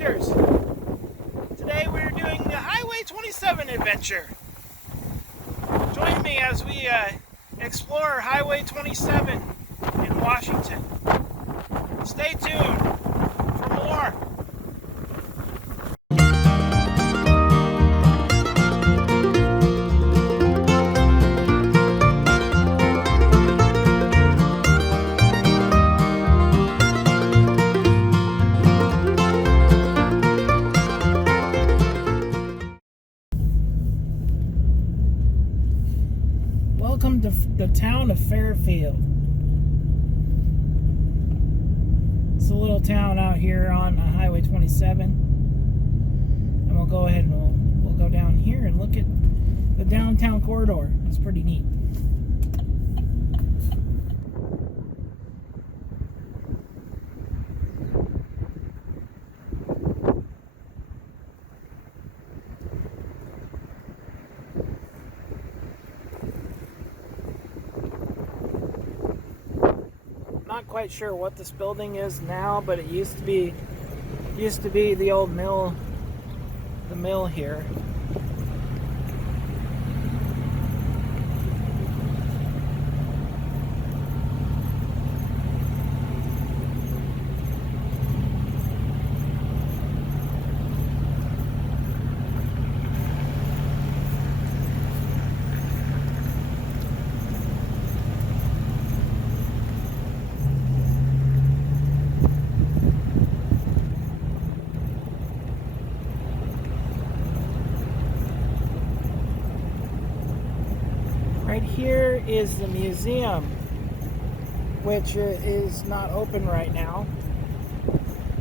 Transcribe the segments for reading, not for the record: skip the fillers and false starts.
Adventures. Today we're doing the Highway 27 adventure. Join me as we explore Highway 27 in Washington. Stay tuned for more. Welcome to the town of Fairfield. It's a little town out here on Highway 27. And we'll go ahead and we'll go down here and look at the downtown corridor. It's pretty neat. Not quite sure what this building is now, but it used to be the old mill, the mill here. Right here is the museum, which is not open right now.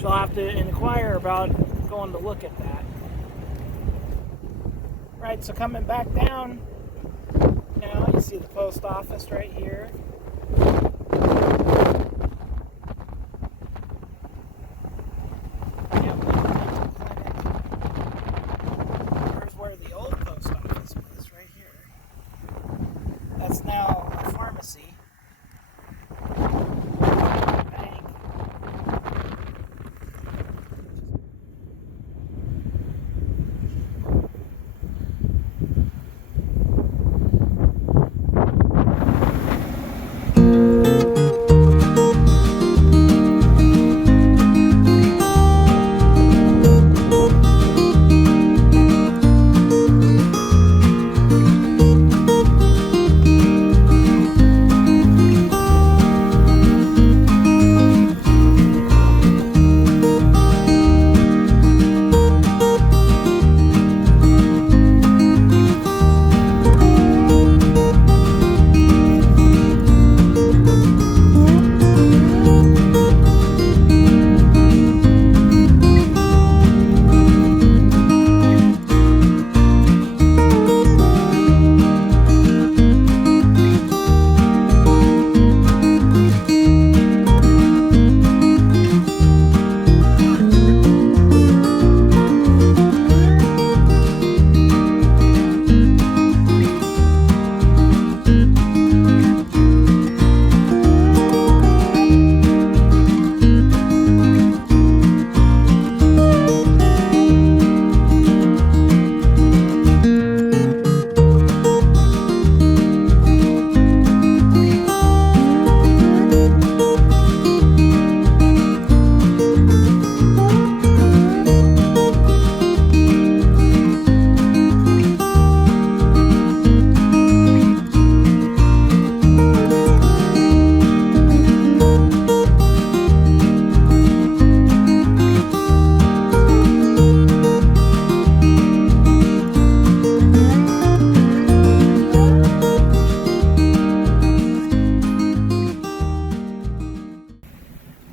So I'll have to inquire about going to look at that. Right, so coming back down, now you see the post office right here. There's where the old post office was, right here. That's now a pharmacy. Bank.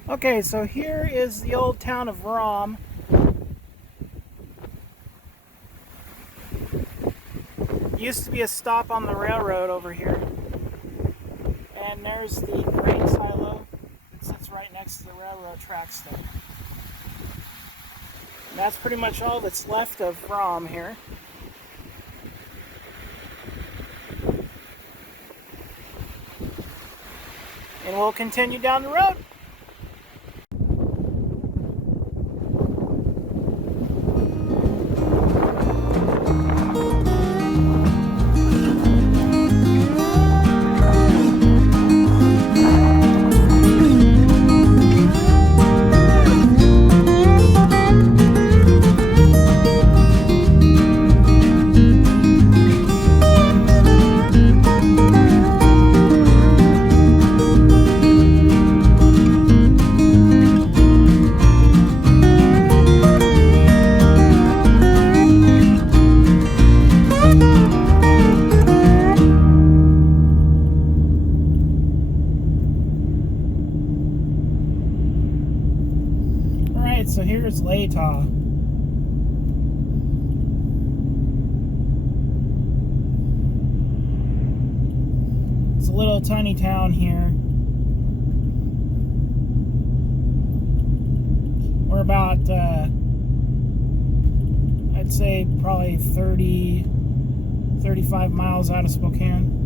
Okay, so here is the old town of Rom. Used to be a stop on the railroad over here. And there's the grain silo that sits right next to the railroad tracks there. And that's pretty much all that's left of Rom here. And we'll continue down the road. Alright, so here's Latah. It's a little tiny town here. We're about, I'd say probably 35 miles out of Spokane.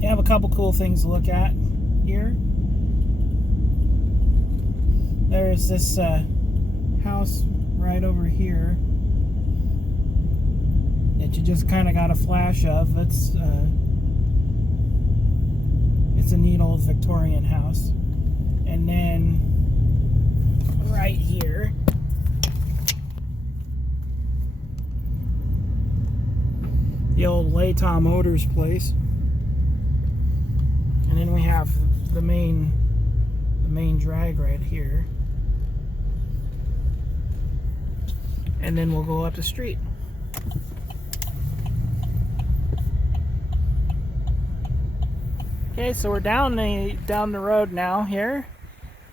You have a couple cool things to look at here. There's this house right over here that you just kind of got a flash of. It's a neat old Victorian house. And then right here, the old Latah Motors place. And then we have the main drag right here. And then we'll go up the street. Okay, so we're down the road now here,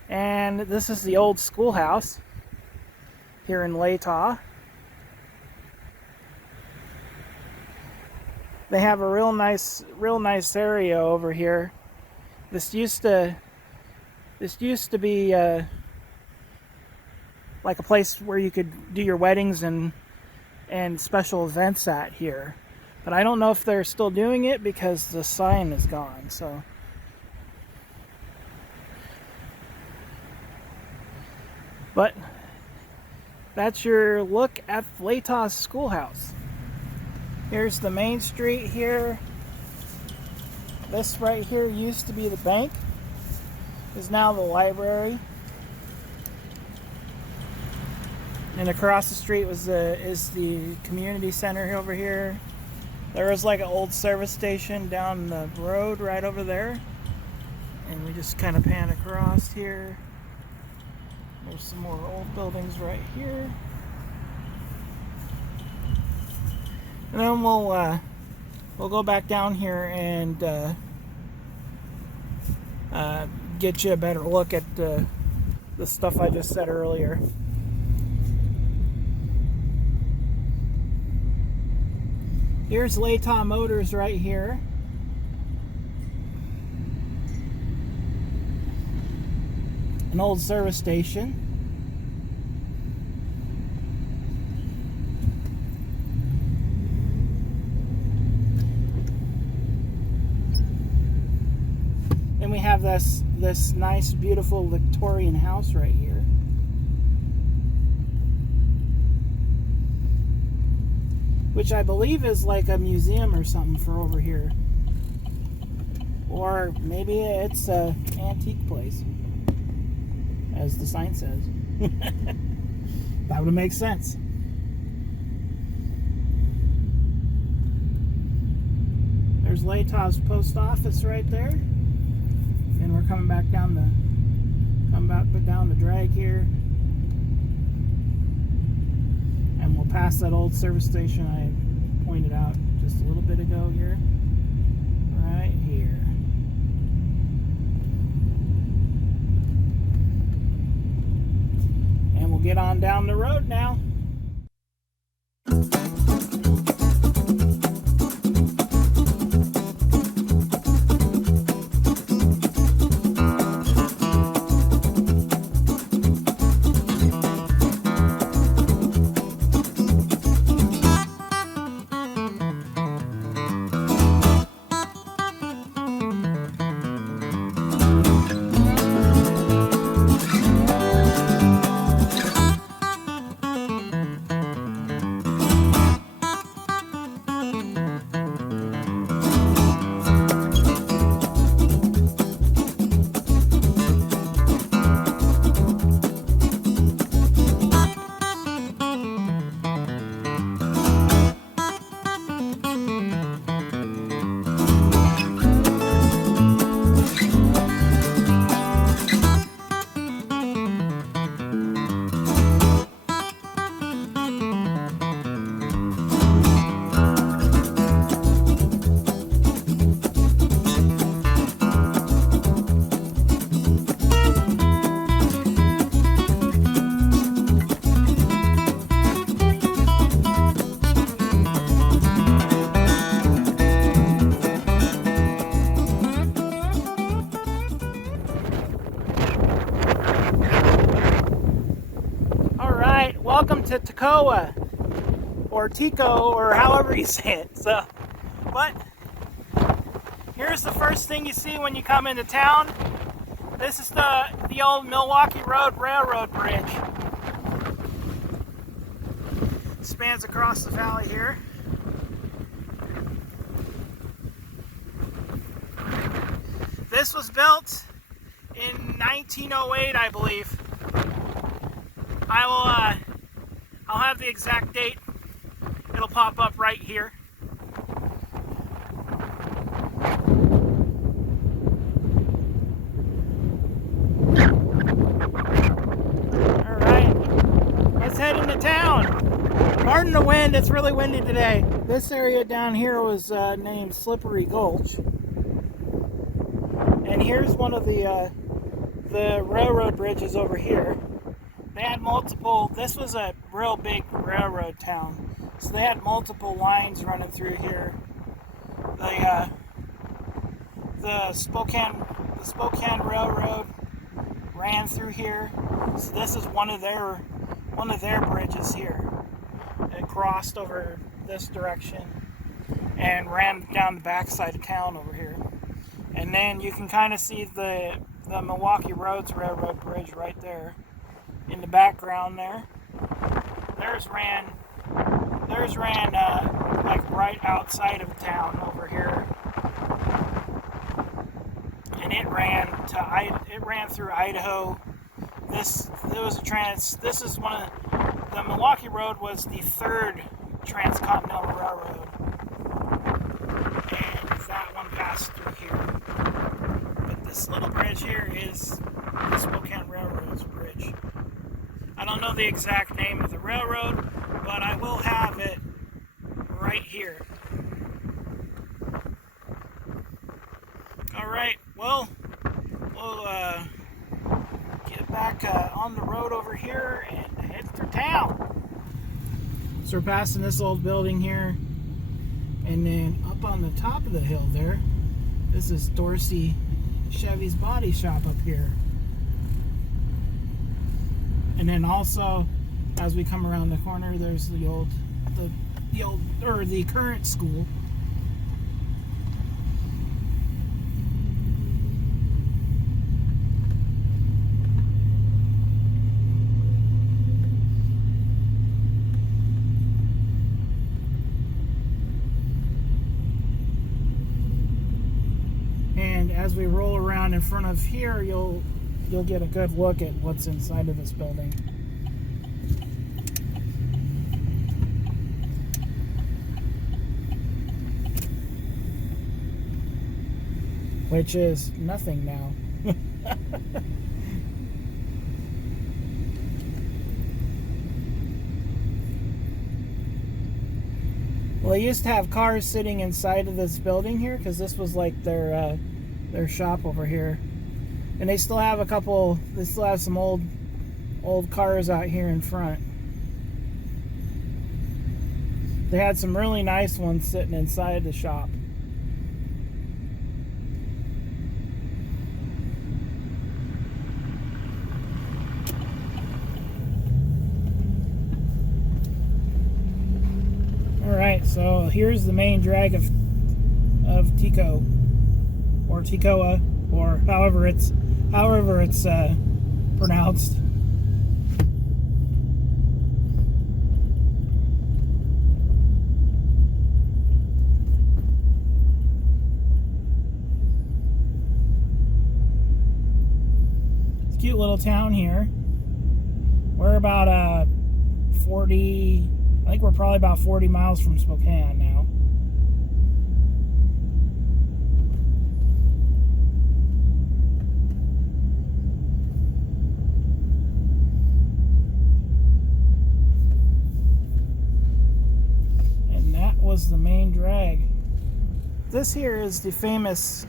and this is the old schoolhouse here in Latah. They have a real nice area over here. This used to be like a place where you could do your weddings and special events at here. But I don't know if they're still doing it because the sign is gone. So but that's your look at Latah's schoolhouse. Here's the main street here. This right here used to be the bank. Is now the library. And across the street is the community center over here. There was like an old service station down the road right over there. And we just kind of pan across here. There's some more old buildings right here. And then we'll go back down here and get you a better look at the stuff I just said earlier. Here's Latah Motors right here. An old service station. And we have this nice, beautiful Victorian house right here. Which I believe is like a museum or something for over here. Or maybe it's an antique place, as the sign says. That would make sense. There's Latah's post office right there. And we're coming back down the drag here. And we'll pass that old service station I pointed out just a little bit ago here. Right here. And we'll get on down the road now. Alright, welcome to Tekoa, or Tico, or however you say it. But here's the first thing you see when you come into town. This is the old Milwaukee Road Railroad Bridge. Spans across the valley here. This was built in 1908, I believe. I'll have the exact date. It'll pop up right here. Alright, let's head into town. Pardon the wind, it's really windy today. This area down here was named Slippery Gulch. And here's one of the railroad bridges over here. They had multiple, this was a real big railroad town. So they had multiple lines running through here. The Spokane Railroad ran through here. So this is one of their bridges here. It crossed over this direction and ran down the backside of town over here. And then you can kind of see the Milwaukee Roads Railroad Bridge right there in the background there. There's ran like right outside of town over here, and it ran through Idaho. This is one of the Milwaukee Road was the third transcontinental railroad, and that one passed through here. But this little bridge here is the Spokane Railroad's bridge. I don't know the exact name of the railroad, but I will have it right here. Alright, well, we'll get back on the road over here and head through town. So we're passing this old building here, and then up on the top of the hill there, this is Dorsey Chevy's body shop up here. And then also, as we come around the corner, there's the current school. And as we roll around in front of here, you'll get a good look at what's inside of this building. Which is nothing now. Well, they used to have cars sitting inside of this building here because this was like their shop over here. And they still have some old cars out here in front. They had some really nice ones sitting inside the shop. Alright, so here's the main drag of Tico, or Tekoa, or however it's pronounced. It's a cute little town here. We're about I think we're probably about 40 miles from Spokane now. Was the main drag. This here is the famous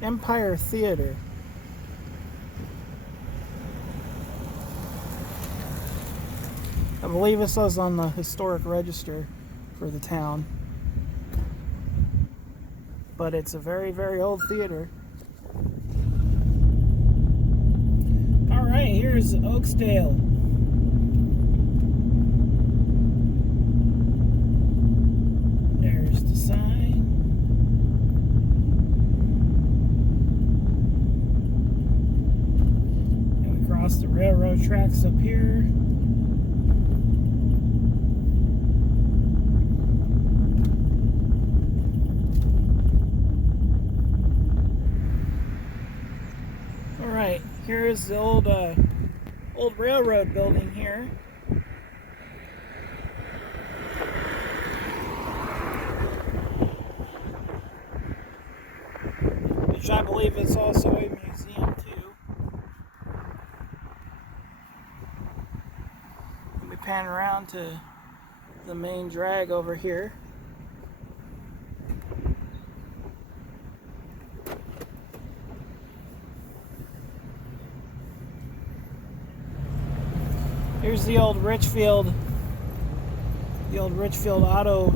Empire Theater. I believe this was on the historic register for the town. But it's a very, very old theater. Alright, here's Oaksdale. Railroad tracks up here. Alright, here's the old railroad building here. Which I believe is also a museum too. Let me pan around to the main drag over here. Here's the old Richfield auto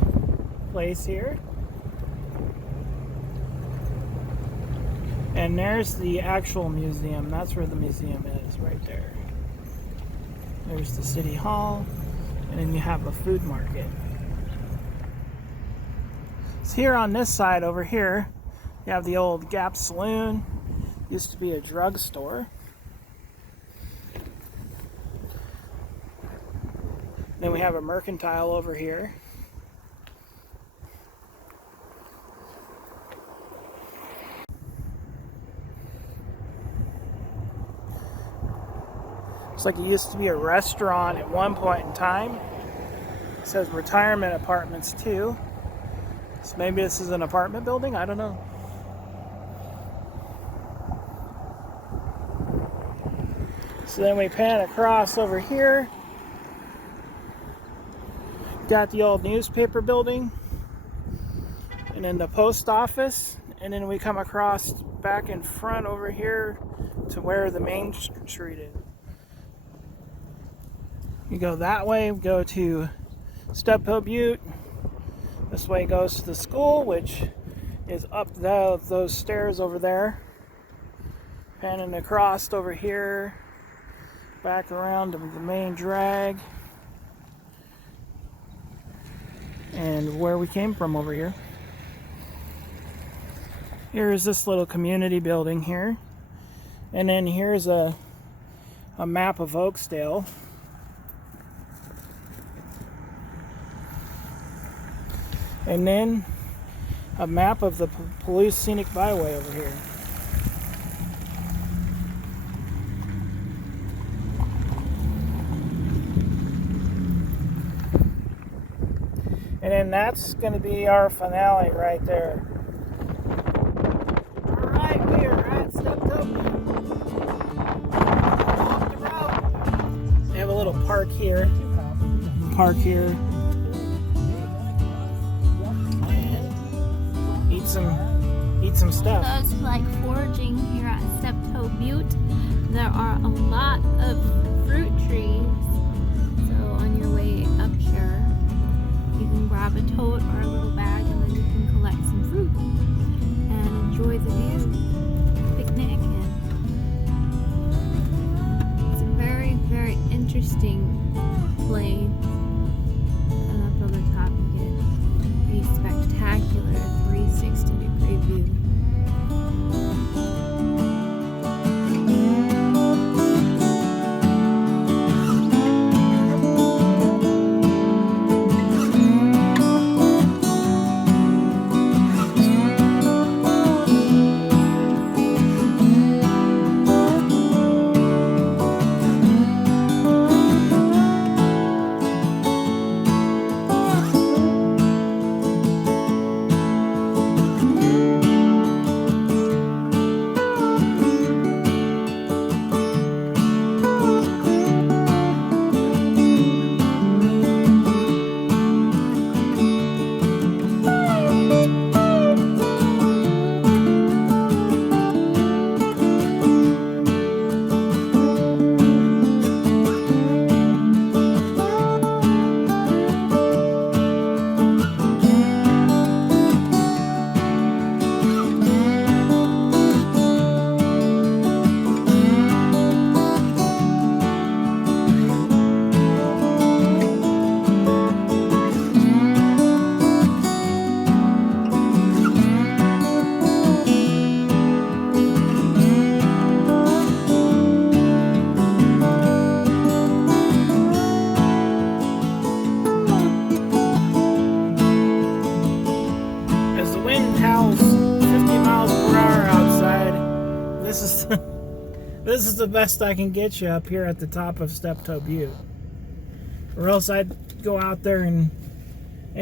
place here. And there's the actual museum. That's where the museum is, right there. There's the city hall, and then you have a food market. So here on this side over here, you have the old Gap Saloon. Used to be a drugstore. Then we have a mercantile over here. Looks like it used to be a restaurant at one point in time. It says retirement apartments too. So maybe this is an apartment building? I don't know. So then we pan across over here. Got the old newspaper building, and then the post office, and then we come across back in front over here to where the main street is. You go that way, go to Steptoe Butte. This way goes to the school, which is up those stairs over there. Panning across over here, back around to the main drag. And where we came from over here. Here's this little community building here. And then here's a map of Oaksdale. And then a map of the Palouse Scenic Byway over here. And then that's going to be our finale right there. Alright, we are at Steptoe Butte. Off the road. They have a little park here. And eat some stuff. Those who like foraging here at Steptoe Butte, there are a lot of fruit trees. So on your way up here, you can grab a tote or a little bag, and then you can collect some fruit and enjoy the view, picnic. And it's a very, very interesting place. And up on the top, you get a spectacular 360-degree view. is the best I can get you up here at the top of Steptoe Butte. Or else I'd go out there and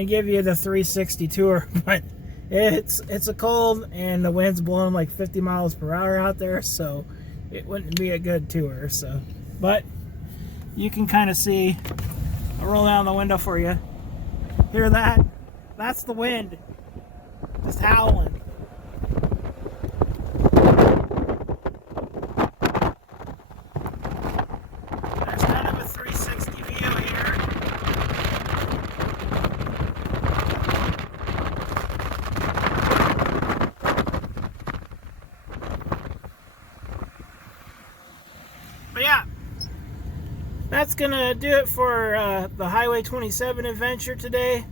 give you the 360 tour. But it's a cold and the wind's blowing like 50 miles per hour out there, so it wouldn't be a good tour. So, but you can kind of see. I'll roll down the window for you. Hear that? That's the wind. Just howling. There's kind of a 360 view here. But yeah, that's gonna do it for the Highway 27 adventure today.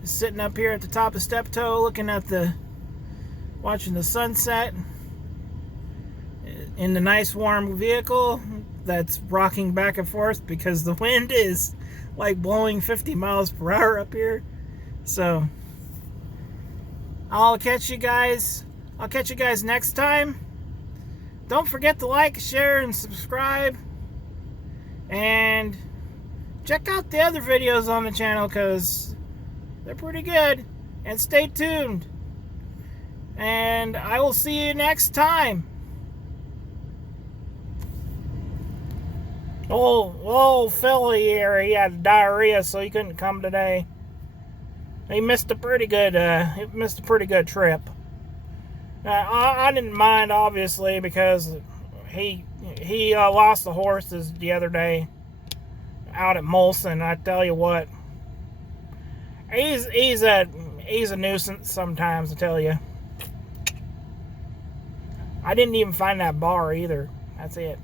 Just sitting up here at the top of Steptoe, looking at watching the sunset in the nice warm vehicle that's rocking back and forth because the wind is like blowing 50 miles per hour up here. So I'll catch you guys next time. Don't forget to like, share, and subscribe. And check out the other videos on the channel because they're pretty good. And stay tuned. And I will see you next time. Old Philly here, he had diarrhea, so he couldn't come today. He missed a pretty good trip. I didn't mind, obviously, because he lost the horses the other day out at Molson. I tell you what, he's a nuisance sometimes, I tell you. I didn't even find that bar either. That's it.